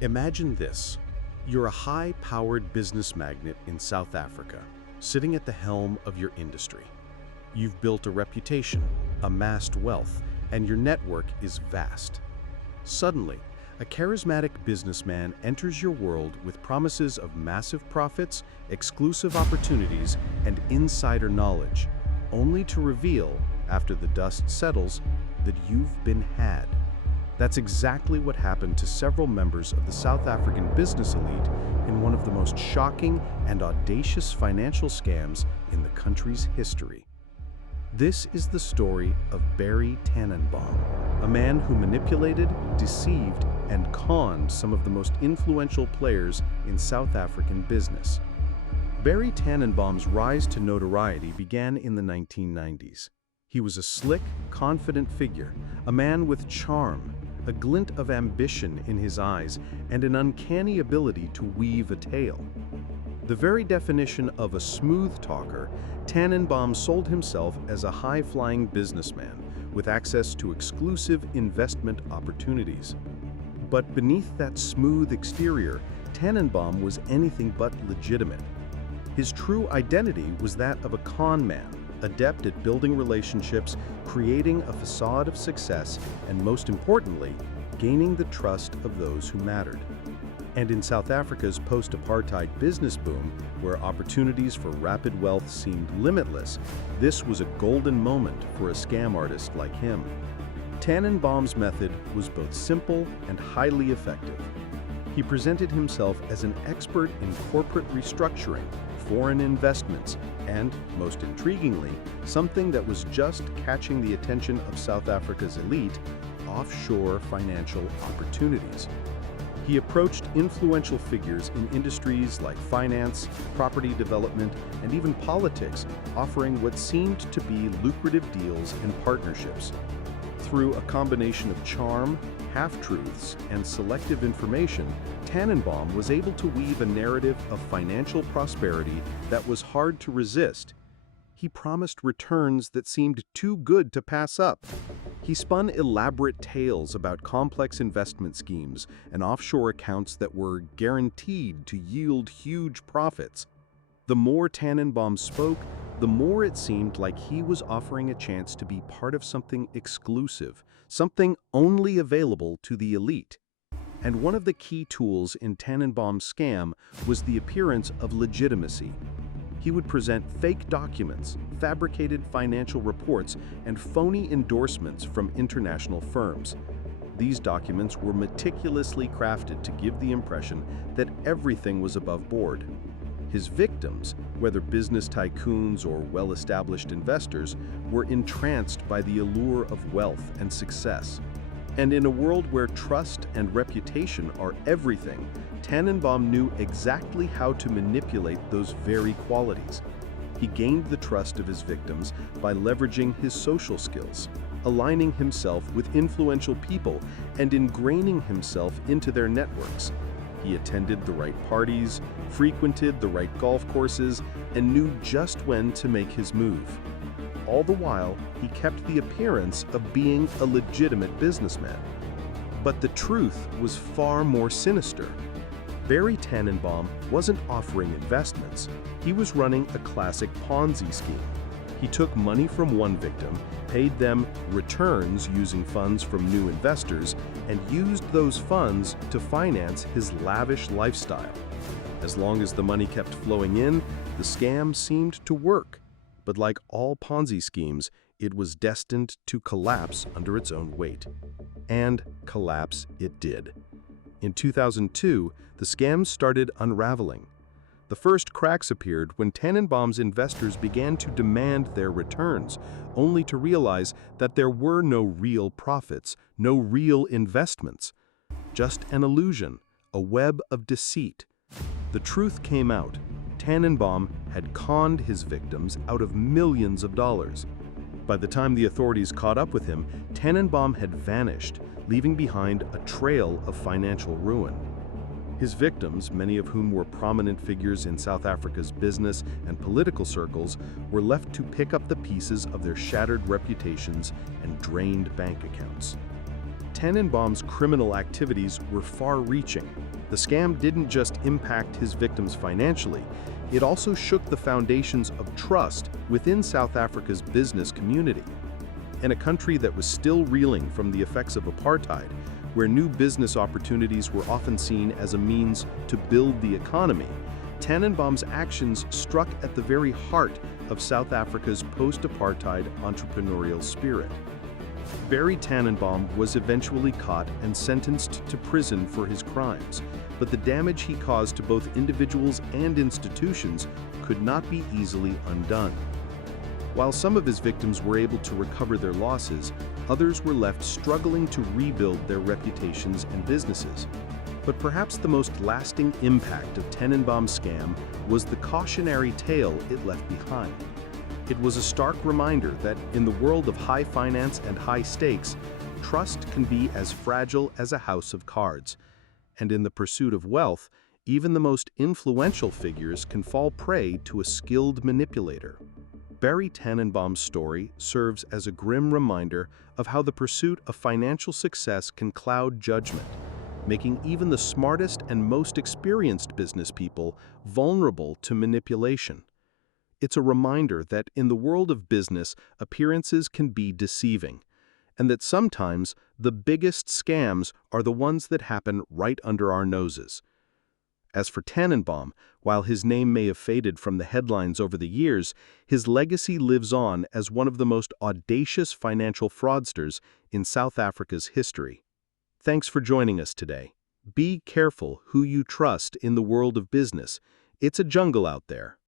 Imagine this. You're a high-powered business magnate in South Africa, sitting at the helm of your industry. You've built a reputation, amassed wealth, and your network is vast. Suddenly, a charismatic businessman enters your world with promises of massive profits, exclusive opportunities, and insider knowledge, only to reveal, after the dust settles, that you've been had. That's exactly what happened to several members of the South African business elite in one of the most shocking and audacious financial scams in the country's history. This is the story of Barry Tannenbaum, a man who manipulated, deceived, and conned some of the most influential players in South African business. Barry Tannenbaum's rise to notoriety began in the 1990s. He was a slick, confident figure, a man with charm, a glint of ambition in his eyes, and an uncanny ability to weave a tale. The very definition of a smooth talker, Tannenbaum sold himself as a high-flying businessman with access to exclusive investment opportunities. But beneath that smooth exterior, Tannenbaum was anything but legitimate. His true identity was that of a con man, adept at building relationships, creating a facade of success, and most importantly, gaining the trust of those who mattered. And in South Africa's post-apartheid business boom, where opportunities for rapid wealth seemed limitless, this was a golden moment for a scam artist like him. Tannenbaum's method was both simple and highly effective. He presented himself as an expert in corporate restructuring, foreign investments, and, most intriguingly, something that was just catching the attention of South Africa's elite, offshore financial opportunities. He approached influential figures in industries like finance, property development, and even politics, offering what seemed to be lucrative deals and partnerships. Through a combination of charm, half-truths, and selective information, Tannenbaum was able to weave a narrative of financial prosperity that was hard to resist. He promised returns that seemed too good to pass up. He spun elaborate tales about complex investment schemes and offshore accounts that were guaranteed to yield huge profits. The more Tannenbaum spoke, the more it seemed like he was offering a chance to be part of something exclusive, something only available to the elite. And one of the key tools in Tannenbaum's scam was the appearance of legitimacy. He would present fake documents, fabricated financial reports, and phony endorsements from international firms. These documents were meticulously crafted to give the impression that everything was above board. His victims, whether business tycoons or well-established investors, were entranced by the allure of wealth and success. And in a world where trust and reputation are everything, Tannenbaum knew exactly how to manipulate those very qualities. He gained the trust of his victims by leveraging his social skills, aligning himself with influential people, and ingraining himself into their networks. He attended the right parties, frequented the right golf courses, and knew just when to make his move. All the while, he kept the appearance of being a legitimate businessman. But the truth was far more sinister. Barry Tannenbaum wasn't offering investments. He was running a classic Ponzi scheme. He took money from one victim, paid them returns using funds from new investors, and used those funds to finance his lavish lifestyle. As long as the money kept flowing in, the scam seemed to work. But like all Ponzi schemes, it was destined to collapse under its own weight. And collapse it did. In 2002, the scam started unraveling. The first cracks appeared when Tannenbaum's investors began to demand their returns, only to realize that there were no real profits, no real investments. Just an illusion, a web of deceit. The truth came out. Tannenbaum had conned his victims out of millions of dollars. By the time the authorities caught up with him, Tannenbaum had vanished, leaving behind a trail of financial ruin. His victims, many of whom were prominent figures in South Africa's business and political circles, were left to pick up the pieces of their shattered reputations and drained bank accounts. Tannenbaum's criminal activities were far-reaching. The scam didn't just impact his victims financially, it also shook the foundations of trust within South Africa's business community. In a country that was still reeling from the effects of apartheid, where new business opportunities were often seen as a means to build the economy, Tannenbaum's actions struck at the very heart of South Africa's post-apartheid entrepreneurial spirit. Barry Tannenbaum was eventually caught and sentenced to prison for his crimes, but the damage he caused to both individuals and institutions could not be easily undone. While some of his victims were able to recover their losses, others were left struggling to rebuild their reputations and businesses. But perhaps the most lasting impact of Tannenbaum's scam was the cautionary tale it left behind. It was a stark reminder that in the world of high finance and high stakes, trust can be as fragile as a house of cards. And in the pursuit of wealth, even the most influential figures can fall prey to a skilled manipulator. Barry Tannenbaum's story serves as a grim reminder of how the pursuit of financial success can cloud judgment, making even the smartest and most experienced business people vulnerable to manipulation. It's a reminder that in the world of business, appearances can be deceiving, and that sometimes the biggest scams are the ones that happen right under our noses. As for Tannenbaum, while his name may have faded from the headlines over the years, his legacy lives on as one of the most audacious financial fraudsters in South Africa's history. Thanks for joining us today. Be careful who you trust in the world of business. It's a jungle out there.